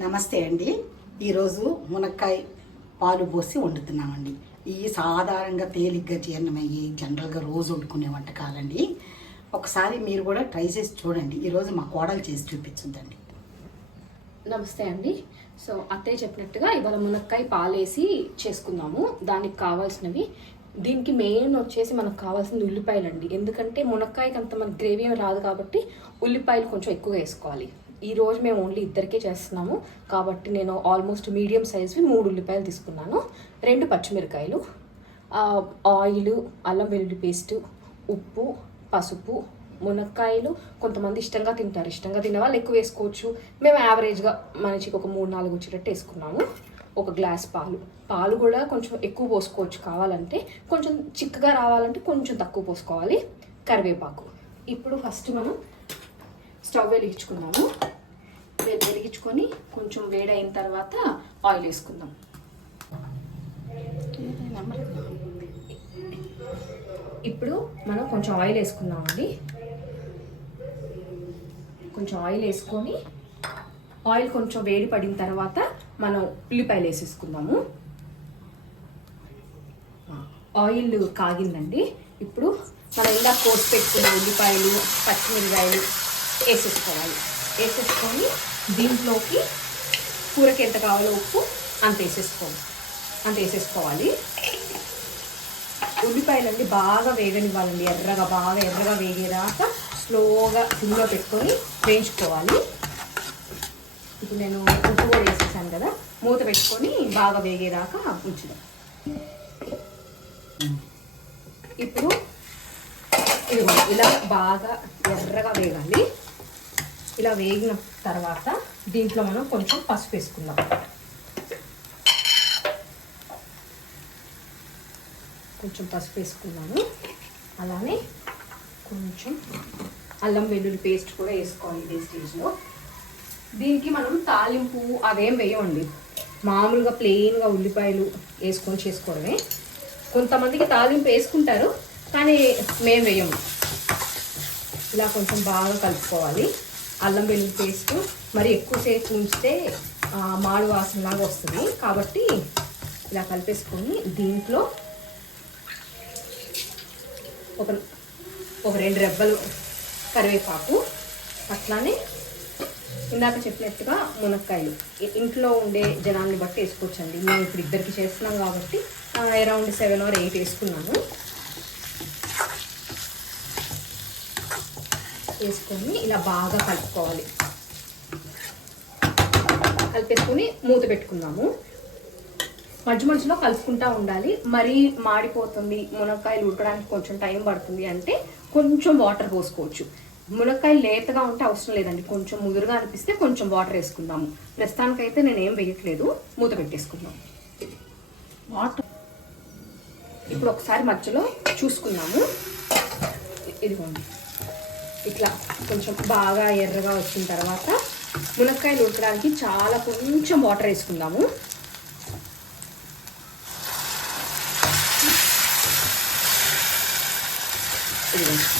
నమస్తే అండి. ఈరోజు మునక్కాయ పాలు పోసి వండుతున్నామండి. ఇవి సాధారణంగా తేలిగ్గా జీర్ణమయ్యి జనరల్గా రోజు వండుకునే వంటకాలండి. ఒకసారి మీరు కూడా ట్రై చేసి చూడండి. ఈరోజు మా కోడలు చేసి చూపించుందండి నమస్తే అండి. సో అత్తయ్య చెప్పినట్టుగా ఇవాళ మునక్కాయ పాలేసి చేసుకుందాము. దానికి కావాల్సినవి. దీనికి మెయిన్ వచ్చేసి మనకు కావాల్సింది ఉల్లిపాయలు అండి ఎందుకంటే మునక్కాయకి అంత మనకి గ్రేవీ రాదు కాబట్టి ఉల్లిపాయలు కొంచెం ఎక్కువగా వేసుకోవాలి. ఈరోజు మేము ఓన్లీ ఇద్దరికే చేస్తున్నాము. కాబట్టి నేను ఆల్మోస్ట్ మీడియం సైజ్వి మూడు ఉల్లిపాయలు తీసుకున్నాను. రెండు పచ్చిమిరకాయలు ఆయిల్ అల్లం వెల్లుల్లి పేస్ట్ ఉప్పు పసుపు మునక్కాయలు. కొంతమంది ఇష్టంగా తింటారు. ఇష్టంగా తినే వాళ్ళు ఎక్కువ వేసుకోవచ్చు. మేము యావరేజ్గా మనిషికి ఒక మూడు నాలుగు వచ్చేటట్టు వేసుకున్నాము. ఒక గ్లాస్ పాలు. పాలు కూడా కొంచెం ఎక్కువ పోసుకోవచ్చు కావాలంటే. కొంచెం చిక్కగా రావాలంటే కొంచెం తక్కువ పోసుకోవాలి. కరివేపాకు. ఇప్పుడు ఫస్ట్ మనం స్టవ్ వెలిగించుకున్నాము వె- వెలిగించుకొని కొంచెం వేడైన తర్వాత ఆయిల్ వేసుకుందాం. ఇప్పుడు మనం కొంచెం ఆయిల్ వేసుకుందామండి. కొంచెం ఆయిల్ వేసుకొని ఆయిల్ కొంచెం వేడి పడిన తర్వాత మనం ఉల్లిపాయలు వేసేసుకుందాము. ఆయిల్ కాగిందండి. ఇప్పుడు మనం ఇలా కోసి పెట్టుకున్న ఉల్లిపాయలు పచ్చిమిరకాయలు వేసేసుకోవాలి. వేసేసుకొని దీంట్లోకి కూరకి ఎంత కావాలో ఉప్పు అంత వేసేసుకోవాలి. అంత వేసేసుకోవాలి. ఉల్లిపాయలన్నీ బాగా వేగనివ్వాలండి ఎర్రగా బాగా ఎర్రగా వేగేదాకా స్లోగా సిమ్లో పెట్టుకొని వేయించుకోవాలి. ఇప్పుడు నేను ఉప్పు కూడా వేసేసాను కదా మూత పెట్టుకొని బాగా వేగేదాకా ఉంచుదాం. ఇప్పుడు ఇది ఇలా బాగా ఎర్రగా వేగాలి. ఇలా వేగిన తర్వాత దీంట్లో మనం కొంచెం పసుపు వేసుకుందాం. కొంచెం పసుపు వేసుకున్నాను. అలానే కొంచెం అల్లం వెల్లుల్లి పేస్ట్ కూడా వేసుకోవాలి ఇదే స్టేజ్లో. దీనికి మనం తాలింపు అదేం వేయమండి. మామూలుగా ప్లెయిన్గా ఉల్లిపాయలు వేసుకొని చేసుకోవడమే. కొంతమందికి తాలింపు వేసుకుంటారు కానీ మేము వేయము. ఇలా కొంచెం బాగా కలుపుకోవాలి. అల్లం వెల్లుల్లి పేస్ట్ మరి ఎక్కువసేపు ఉంచితే మాడు వాసనలాగా వస్తుంది. కాబట్టి ఇలా కలిపేసుకొని దీంట్లో ఒక ఒక రెండు రెబ్బలు కరివేపాకు అట్లానే ఇందాక చెప్పినట్టుగా మునక్కాయలు. ఇంట్లో ఉండే జనాన్ని బట్టి వేసుకోవచ్చండి. మేము ఇప్పుడు ఇద్దరికి చేస్తున్నాం కాబట్టి అరౌండ్ సెవెన్ ఆర్ ఎయిట్ వేసుకున్నాను వేసుకొని ఇలా బాగా కలుపుకోవాలి. కలిపేసుకొని మూత పెట్టుకుందాము. మధ్య మధ్యలో కలుపుకుంటా ఉండాలి. మరీ మాడిపోతుంది. మునక్కాయలు ఉడకడానికి కొంచెం టైం పడుతుంది అంటే కొంచెం వాటర్ పోసుకోవచ్చు. మునక్కాయలు లేతగా ఉంటే అవసరం లేదండి. కొంచెం ముదురుగా అనిపిస్తే కొంచెం వాటర్ వేసుకుందాము. ప్రస్తుతానికైతే నేను ఏం వేయట్లేదు. మూత పెట్టేసుకుందాం. వాటర్. ఇప్పుడు ఒకసారి మధ్యలో చూసుకుందాము. ఇదిగోండి. ఇట్లా కొంచెం బాగా ఎర్రగా వచ్చిన తర్వాత మునక్కాయలు ఉడకడానికి చాలా కొంచెం వాటర్ వేసుకుందాము.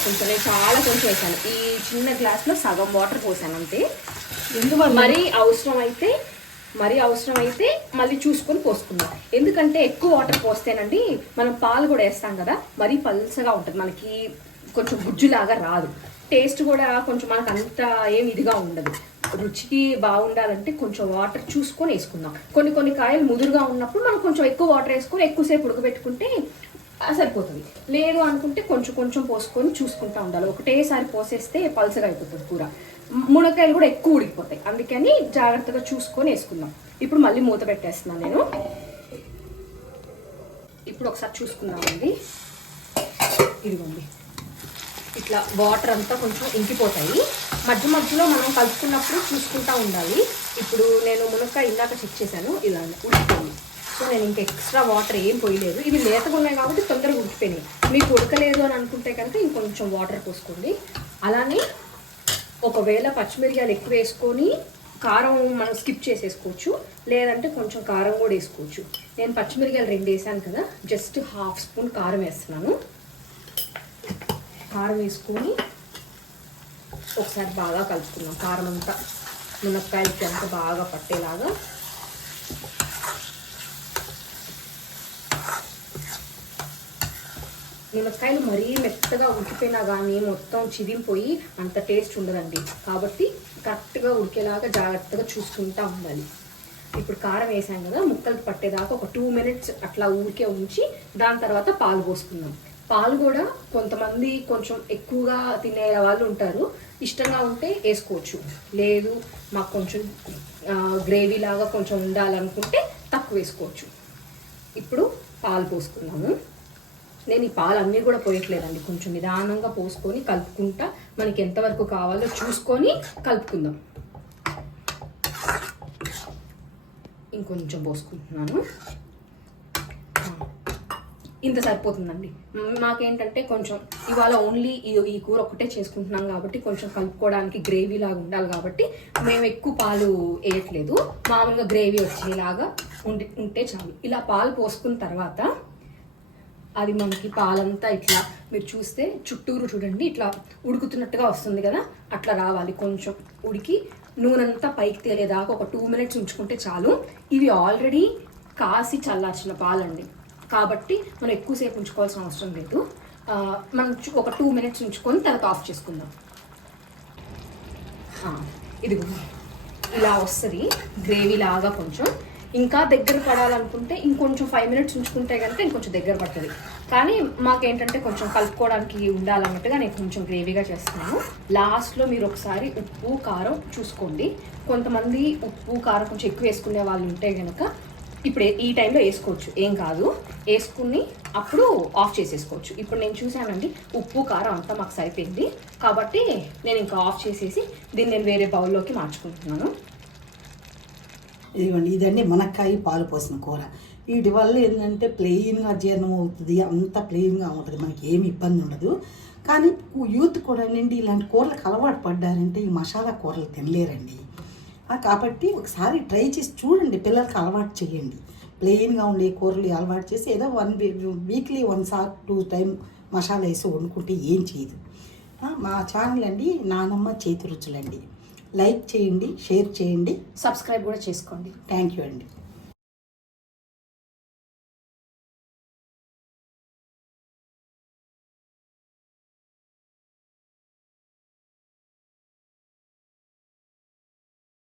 కొంచెం నేను చాలా కొంచెం వేసాను. ఈ చిన్న గ్లాస్లో సగం వాటర్ పోసాను అంతే. ఎందువల్ల? మరీ అవసరం అయితే మరీ అవసరం అయితే మళ్ళీ చూసుకొని పోసుకుందాం. ఎందుకంటే ఎక్కువ వాటర్ పోస్తేనండి మనం పాలు కూడా వేస్తాం కదా మరీ పల్సగా ఉంటుంది. మనకి కొంచెం గుజ్జులాగా రాదు. టేస్ట్ కూడా కొంచెం మనకు అంత ఏం ఇదిగా ఉండదు. రుచికి బాగుండాలంటే కొంచెం వాటర్ చూసుకొని వేసుకుందాం. కొన్ని కొన్ని కాయలు ముదురుగా ఉన్నప్పుడు మనం కొంచెం ఎక్కువ వాటర్ వేసుకొని ఎక్కువసేపు ఉడకబెట్టుకుంటే సరిపోతుంది. లేదు అనుకుంటే కొంచెం కొంచెం పోసుకొని చూసుకుంటా ఉండాలి. ఒకటేసారి పోసేస్తే పల్సగా అయిపోతుంది కూర. మునక్కాయలు కూడా ఎక్కువ ఉడికిపోతాయి. అందుకని జాగ్రత్తగా చూసుకొని వేసుకుందాం. ఇప్పుడు మళ్ళీ మూత పెట్టేస్తున్నాను నేను. ఇప్పుడు ఒకసారి చూసుకుందామండి. ఇదిగోండి. ఇట్లా వాటర్ అంతా కొంచెం ఇంకిపోతాయి. మధ్య మధ్యలో మనం కలుపుకున్నప్పుడు చూసుకుంటా ఉండాలి. ఇప్పుడు నేను మునక్కాయ ఇందాక చెక్ చేశాను. ఇలా ఉడికిపోయింది. సో నేను ఇంకా ఎక్స్ట్రా వాటర్ ఏం పోయలేదు. ఇవి లేతగా ఉన్నాయి కాబట్టి తొందరగా ఉడికిపోయినాయి. మీకు ఉడకలేదు అని అనుకుంటే కనుక ఇంకొంచెం వాటర్ పోసుకోండి. అలానే ఒకవేళ పచ్చిమిరియాలు ఎక్కువ వేసుకొని కారం మనం స్కిప్ చేసేసుకోవచ్చు. లేదంటే కొంచెం కారం కూడా వేసుకోవచ్చు. నేను పచ్చిమిరియాలు రెండు వేసాను కదా. జస్ట్ హాఫ్ స్పూన్ కారం వేస్తున్నాను. కారం వేసుకొని ఒకసారి బాగా కలుపుకున్నాం కారం అంతా మునక్కాయలకి అంత బాగా పట్టేలాగా. మునక్కాయలు మరీ మెత్తగా ఉడికిపోయినా కానీ మొత్తం చిదింపోయి అంత టేస్ట్ ఉండదండి. కాబట్టి కరెక్ట్గా ఉడికేలాగా జాగ్రత్తగా చూసుకుంటా ఉండాలి. ఇప్పుడు కారం వేసాం కదా ముక్కలు పట్టేదాకా ఒక టూ మినిట్స్ అట్లా ఊరికే ఉంచి దాని తర్వాత పాలు పోసుకుందాం. పాలు కూడా కొంతమంది కొంచెం ఎక్కువగా తినే వాళ్ళు ఉంటారు. ఇష్టంగా ఉంటే వేసుకోవచ్చు. లేదు మాకు కొంచెం గ్రేవీ లాగా కొంచెం ఉండాలనుకుంటే తక్కువ వేసుకోవచ్చు. ఇప్పుడు పాలు పోసుకున్నాము నేను ఈ పాలు అన్నీ కూడా పోయట్లేదండి. కొంచెం నిదానంగా పోసుకొని కలుపుకుంటా మనకి ఎంతవరకు కావాలో చూసుకొని కలుపుకుందాం. ఇంకొంచెం పోసుకుంటున్నాను. ఇంత సరిపోతుందండి. మాకేంటంటే కొంచెం ఇవాళ ఓన్లీ ఈ ఈ కూర ఒకటే చేసుకుంటున్నాం కాబట్టి కొంచెం కలుపుకోవడానికి గ్రేవీ లాగా ఉండాలి కాబట్టి మేము ఎక్కువ పాలు వేయట్లేదు. మామూలుగా గ్రేవీ వచ్చేలాగా ఉండి ఉంటే చాలు. ఇలా పాలు పోసుకున్న తర్వాత అది మనకి పాలంతా ఇట్లా మీరు చూస్తే చుట్టూరు చూడండి ఇట్లా ఉడుకుతున్నట్టుగా వస్తుంది కదా అట్లా రావాలి. కొంచెం ఉడికి నూనెంతా పైకి తేలేదాకా ఒక టూ మినిట్స్ ఉంచుకుంటే చాలు. ఇవి ఆల్రెడీ కాసి చల్లార్చిన పాలండి. కాబట్టి మనం ఎక్కువసేపు ఉంచుకోవాల్సిన అవసరం లేదు. మనం ఒక టూ మినిట్స్ ఉంచుకొని తర్వాత ఆఫ్ చేసుకుందాం. ఇదిగో. ఇలా వస్తుంది. గ్రేవీ లాగా కొంచెం. ఇంకా దగ్గర పడాలనుకుంటే ఇంకొంచెం ఫైవ్ మినిట్స్ ఉంచుకుంటే కనుక ఇంకొంచెం దగ్గర పడుతుంది. కానీ మాకేంటంటే కొంచెం కలుపుకోవడానికి ఉండాలన్నట్టుగా నేను కొంచెం గ్రేవీగా చేస్తున్నాను. లాస్ట్లో మీరు ఒకసారి ఉప్పు కారం చూసుకోండి. కొంతమంది ఉప్పు కారం కొంచెం ఎక్కువ వేసుకునే వాళ్ళు ఉంటే కనుక ఇప్పుడు ఈ టైంలో వేసుకోవచ్చు. ఏం కాదు. వేసుకుని అప్పుడు ఆఫ్ చేసేసుకోవచ్చు. ఇప్పుడు నేను చూసానండి ఉప్పు కారం అంతా మాకు సరిపోయింది. కాబట్టి నేను ఇంకా ఆఫ్ చేసేసి దీన్ని నేను వేరే బౌల్లోకి మార్చుకుంటున్నాను. ఇదిగోండి ఇదండి మునక్కాయ పాలు పోసిన కూర. వీటి వల్ల ఏంటంటే ప్లెయిన్గా జీర్ణం అవుతుంది అంత ప్లెయిన్గా ఉంటుంది. మనకి ఏమి ఇబ్బంది ఉండదు. కానీ యూత్ కూడా అండి ఇలాంటి కూరలకు అలవాటు పడ్డారంటే ఈ మసాలా కూరలు తినలేరండి. కాబట్టి ఒకసారి ట్రై చేసి చూడండి పిల్లలకి అలవాటు చేయండి. ప్లెయిన్గా ఉండే కూరలు అలవాటు చేసి ఏదో one weekly one sir two time masala వేసి వండుకుంటే ఏం చేయదు. మా ఛానల్ అండి నానమ్మ చేతి రుచులండి. లైక్ చేయండి షేర్ చేయండి. సబ్స్క్రైబ్ కూడా చేసుకోండి. థ్యాంక్ యూ అండి.